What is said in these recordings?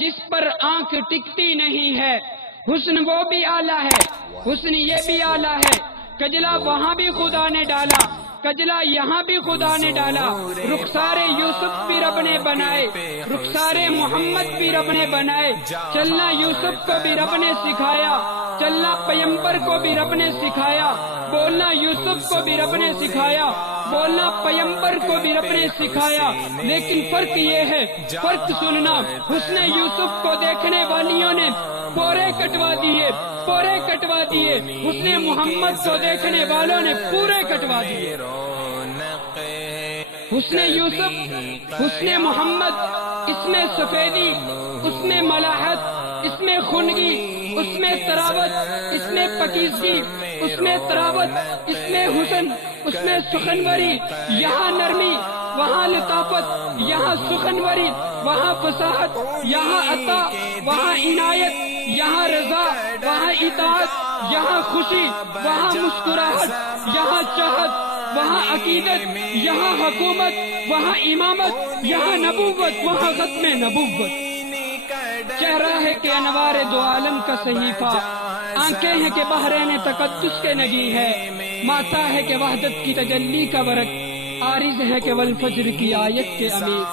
جس پر آنکھ ٹکتی نہیں ہے، حسن وہ بھی اعلیٰ ہے، حسن یہ بھی اعلیٰ ہے، کجلا وہاں بھی خدا نے ڈالا، کجلا یہاں بھی خدا نے ڈالا، رخسار یوسف بھی رب نے بنائے، رخسار محمد بھی رب نے بنائے، چلنا یوسف کو بھی رب نے سکھایا، چلنا پیمبر کو بھی رب نے سکھایا، بولنا یوسف کو بھی رب نے سکھایا، بولنا پیمبر کو بھی رب نے سکھایا، لیکن فرق یہ ہے، فرق سننا، حسن یوسف کو دیکھنے والیوں نے پورے کٹوا دیے، پورے کٹوا دیے، حسن محمد کو دیکھنے والوں نے پورے کٹوا دیے۔ حسن یوسف، حسن محمد، اس میں سفیدی، اس میں ملاحت، اس میں خنگی، اس میں تراوت، اس میں پکیزگی، اس میں تراوت، اس میں حسن، اس میں سخنوری، یہاں نرمی، وہاں لطافت، یہاں سخنوری، وہاں فصاحت، یہاں عطا، وہاں عنایت، یہاں رضا، وہاں اطاعت، یہاں خوشی، وہاں مسکراہٹ، یہاں چاہت، وہاں عقیدت، یہاں حکومت، وہاں امامت، یہاں نبوت، وہاں ختم نبوت۔ چہرہ ہے کہ انوار دو عالم کا صحیفہ، آنکھیں ہیں کہ بحرین تقدس کے نگی ہے، ماتا ہے کہ وحدت کی تجلی کا برق، عارض ہے کہ والفجر کی آیت کے امیر،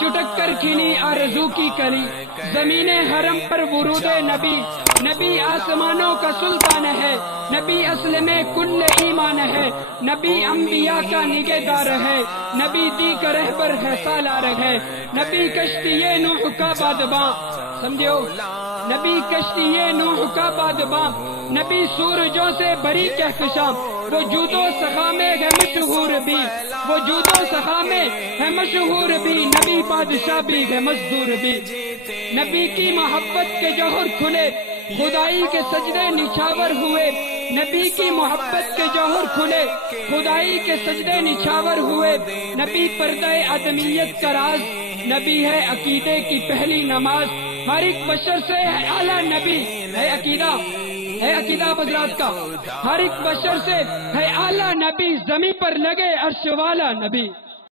چٹک کر کھلی آرزو کی کلی، زمین حرم پر ورود نبی، نبی آسمانوں کا سلطان ہے، نبی اصل میں کل ایمان ہے، نبی انبیاء کا نگہدار ہے، نبی دی کا رہبر ہے سالار ہے، نبی کشتی نوح کا بادباں، سمجھو، نبی کشتی نوح کا بادباں، نبی سورجوں سے بری کہکشاں، وہ جود و سخا میں ہے مشہور بھی، وہ جود و سخا میں ہے مشہور بھی، نبی بادشاہ بھی ہے مزدور بھی، نبی کی محبت کے جوہر کھلے، خدائی کے سجدے نچھاور ہوئے، نبی کی محبت کے جوہر کھلے، خدائی کے سجدے نچھاور ہوئے، نبی پردہ ادمیت کا راز، نبی ہے عقیدے کی پہلی نماز، ہر ایک بشر سے ہے اعلیٰ نبی، ہے عقیدہ حضرات کا، ہر ایک بشر سے ہے اعلیٰ نبی، زمین پر لگے عرش والا نبی۔